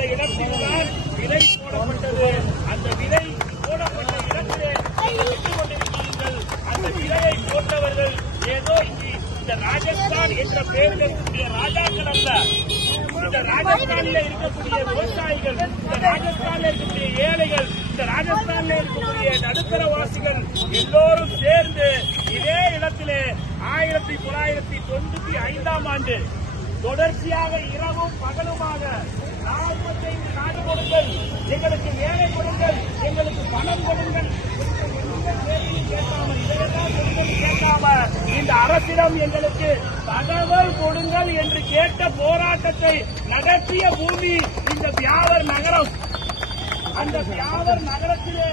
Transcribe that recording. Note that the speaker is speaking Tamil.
அந்த இடத்தில்தான் விலை போடப்பட்டது. அந்த விலை போடப்பட்ட இடத்திலே விட்டுக் கொண்டிருக்கிறீர்கள். அந்த விலையை போட்டவர்கள் ஏதோ இந்த ராஜஸ்தான் என்ற பெயரில் இருக்கக்கூடிய ராஜாக்கள் அல்ல. இந்த ராஜஸ்தானில் இருக்கக்கூடிய விவசாயிகள், இந்த ராஜஸ்தானில் இருக்கக்கூடிய ஏழைகள், இந்த ராஜஸ்தானில் இருக்கக்கூடிய நடுத்தரவாசிகள் எல்லோரும் சேர்ந்து இதே இடத்திலே 1995ஆம் ஆண்டு தொடர்ச்சியாக இரவும் பகலுமாக 45 நாடு கொடுங்கள், எங்களுக்கு வேலை கொடுங்கள், எங்களுக்கு பணம் கொடுங்கள், கேட்காம இந்த அரசிடம் எங்களுக்கு தகவல் கொடுங்கள் என்று கேட்ட போராட்டத்தை நடத்திய பூமி இந்த பியாவர் நகரம். அந்த பியாவர் நகரத்திலே